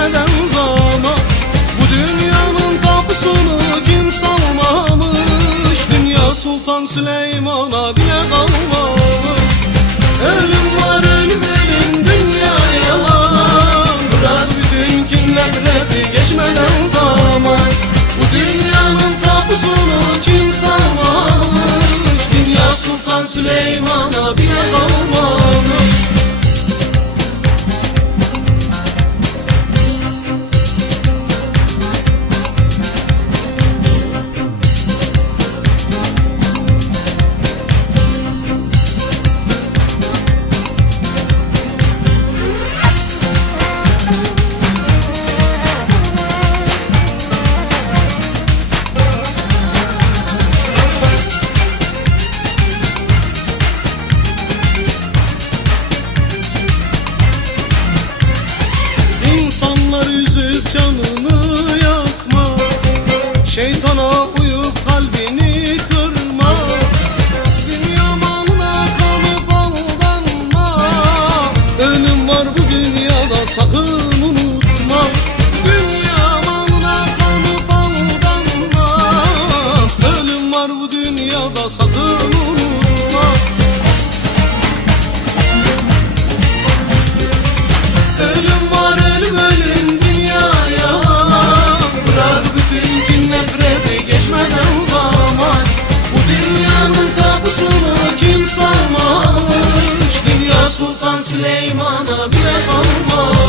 geçmeden zaman. Bu dünyanın tapusunu kim salmamış? Dünya Sultan Süleyman'a bile kalmamış. Ölüm var ölüm ölüm dünya yalan. Bırak bütün kin nefreti geçmeden zaman. Bu dünyanın tapusunu kim salmamış? Dünya Sultan Süleyman'a bile kalmamış. İnsanlar üzüp canını yakma, şeytana uyup kalbini kırma. Dünya malına kanıp aldanma. Ölüm var bu dünyada sakın unutma. Dünya malına kanıp aldanma. Ölüm var bu dünyada sakın unutma. Ölüm var ölüm ölüm dünya yalan. Bırak bütün kin nefreti geçmeden zaman. Bu dünyanın tapusunu kim salmamış? Dünya Sultan Süleyman'a bile kalmamış.